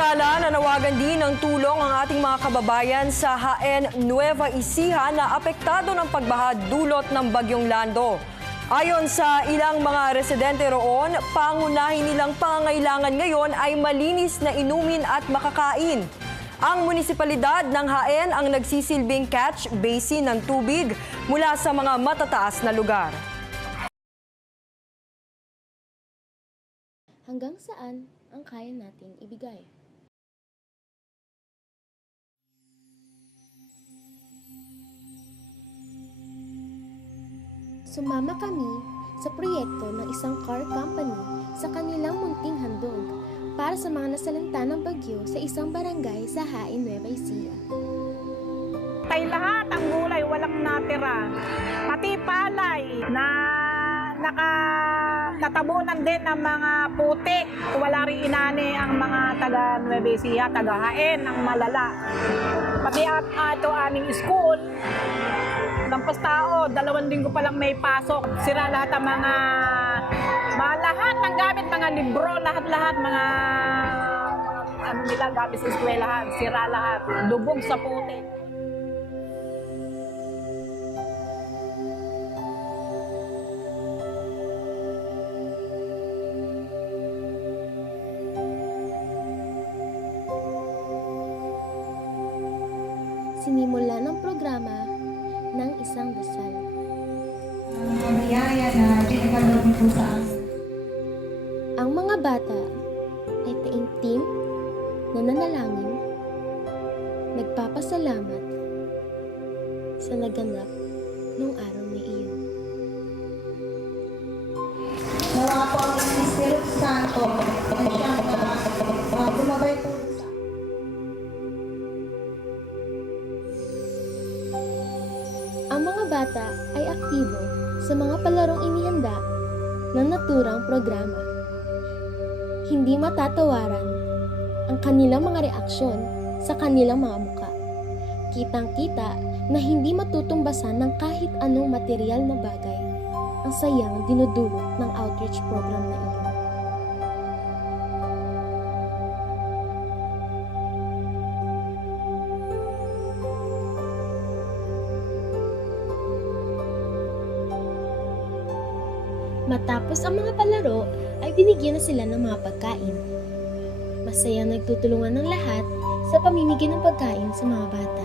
Samantala, nanawagan din ng tulong ang ating mga kababayan sa Jaén, Nueva Ecija na apektado ng pagbaha dulot ng Bagyong Lando. Ayon sa ilang mga residente roon, pangunahin nilang pangangailangan ngayon ay malinis na inumin at makakain. Ang munisipalidad ng Jaén ang nagsisilbing catch basin ng tubig mula sa mga matataas na lugar. Hanggang saan ang kaya nating ibigay? Sumama kami sa proyekto ng isang car company sa kanilang munting handog para sa mga nasalanta ng bagyo sa isang barangay sa Jaén, Nueva Ecija. Tay lahat ang gulay walang natira, pati palay na natabunan din ng mga putik. Wala rin inani ang mga taga Nueva Ecija, taga Jaén, ang malala. Pati ito aming school, lampas tao, 2 linggo pa lang may pasok. Sira lahat ang mga lahat ng gamit, mga libro, lahat mga ano nila, gamit sa eskwelahan, sira lahat, lubog sa putik. Sinimula ng programa ng isang dasal. Ang biyaya na pinagkaloob niyo po sa amin. Ang mga bata ay taimtim, nananalangin, nagpapasalamat sa naganap nung araw na iyon. Nawa po ang Espiritu Santo ay siyang gumabay po sa Ang mga bata ay aktibo sa mga palarong inihanda ng naturang programa. Hindi matatawaran ang kanilang mga reaksyon sa kanilang mga muka. Kitang-kita na hindi matutumbasan ng kahit anong material na bagay ang sayang dinudulot ng outreach program na iyon. Matapos ang mga palaro, ay binigyan na sila ng mga pagkain. Masayang nagtutulungan ng lahat sa pamimigay ng pagkain sa mga bata.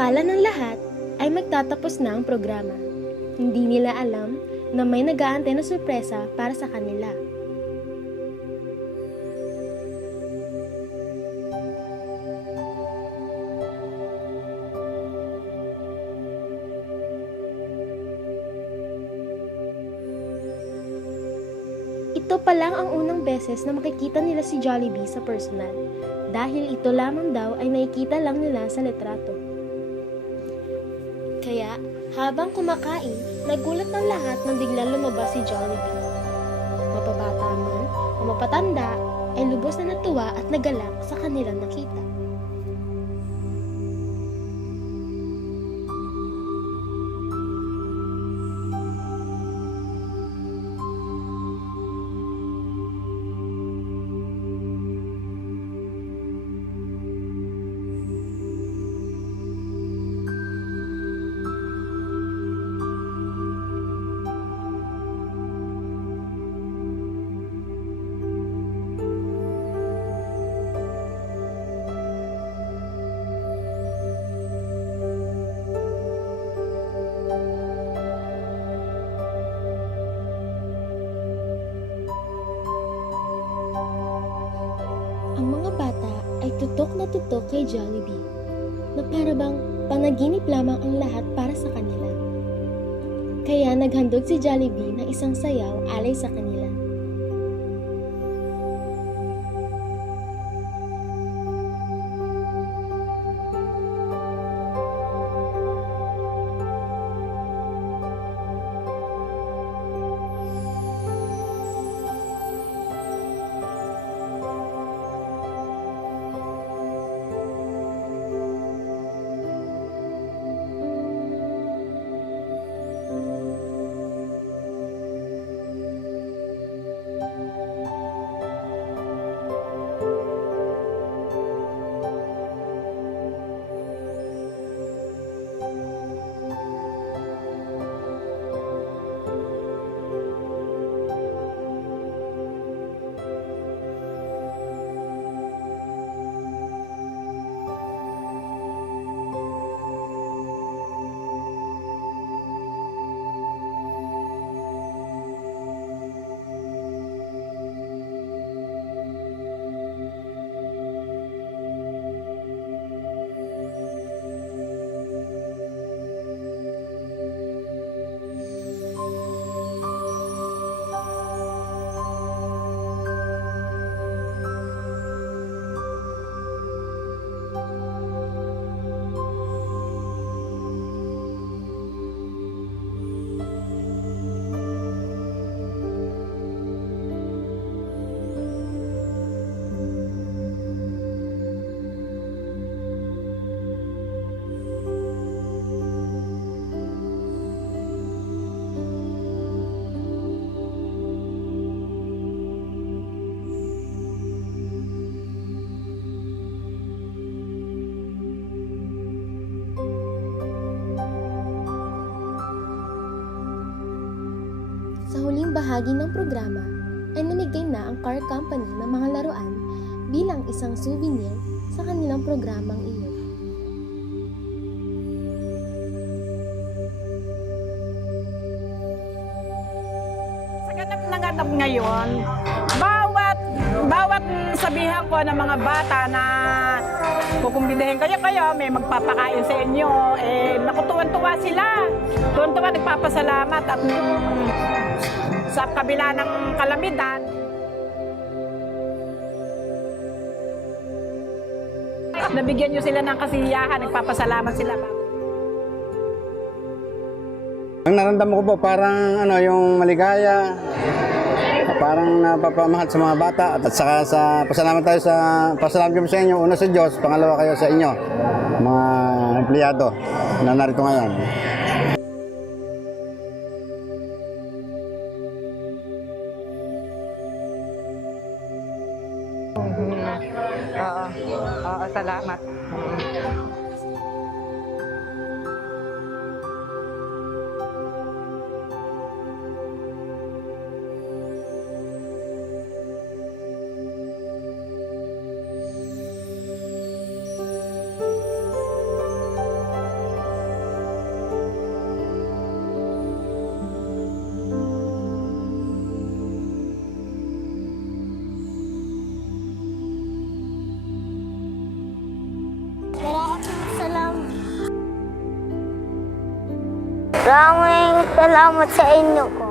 Akala ng lahat ay magtatapos na ang programa. Hindi nila alam na may nag-aantay na sorpresa para sa kanila. Ito pa lang ang unang beses na makikita nila si Jollibee sa personal, dahil ito lamang daw ay nakikita lang nila sa litrato. Kaya, habang kumakain, nagulat ng lahat nang biglang lumabas si Jollibee. Mapabata man o mapatanda, ay lubos na natuwa at nagalak sa kanilang nakita. natutok kay Jollibee na para bang panaginip lamang ang lahat para sa kanila. Kaya naghandog si Jollibee ng isang sayaw alay sa kanila. Sa huling bahagi ng programa ay namigay na ang car company ng mga laruan bilang isang souvenir sa kanilang programang iyon. Sa ganap na ganap ngayon, bawat sabihan ko ng mga bata na kukumbidahin kayo, may magpapakain sa inyo, nakutuwan-tuwa sila. Tuwan-tuwa, nagpapasalamat at sa kabila ng kalamidad, nabigyan nyo sila ng kasiyahan, nagpapasalamat sila. Ang naramdaman ko po parang yung maligaya, parang napapamahal sa mga bata at saka sa pasalamat kami sa inyo. Una sa Diyos, pangalawa kayo sa inyo, mga empleyado na narito ngayon. Oo, salamat. Maraming salamat sa inyo ko.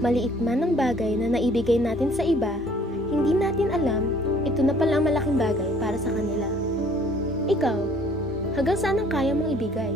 Maliit man ang bagay na naibigay natin sa iba, hindi natin alam ito na pala ang malaking bagay para sa kanila. Ikaw, hanggang saan ang kaya mong ibigay?